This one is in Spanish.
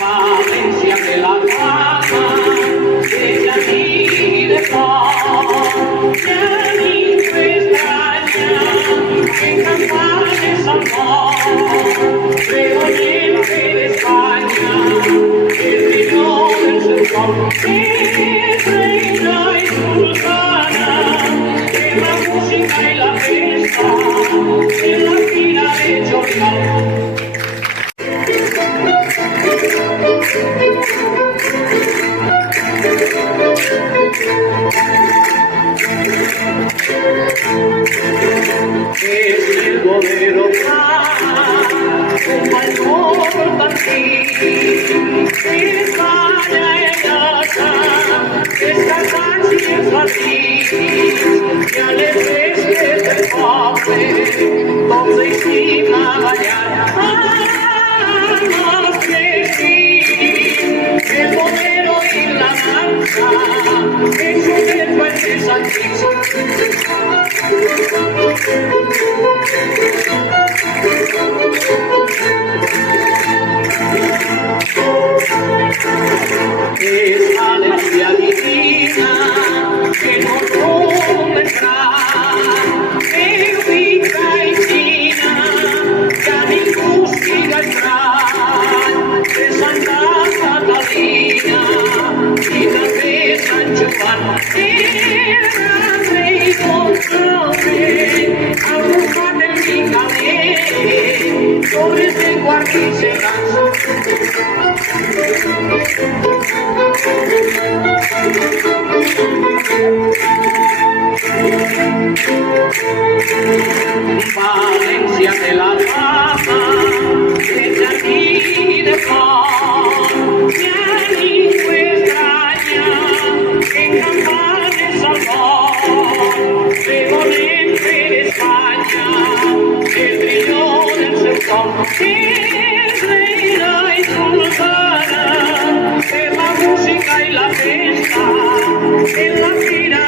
Valencia de la Pama, ella vive por, ya ni me extraña, en campanes amor, pero siempre de España, el brillo del sol, es reina y sultana, de la música y la fiesta, de la fila de Chorral. Es el bolero un valor infantil, España en casa, esta canción es así, ya le ves desde el pobre, donde encima mañana, más que sí, el bolero y la danza, es un fuerte santizo. Es Valencia divina que nos convendrá, Épica y China, ya ni música entrar, de Santa Catalina y de San Juan, tierra de González, agrupan el Micalé, sobre este cuartil se lanzó. Valencia de la Pama, desde aquí de paz, ya ni fue extraña, en campanes amor, pregonente de España, el brillo del sol, es reina y sultana, de la música y la fiesta, en la gira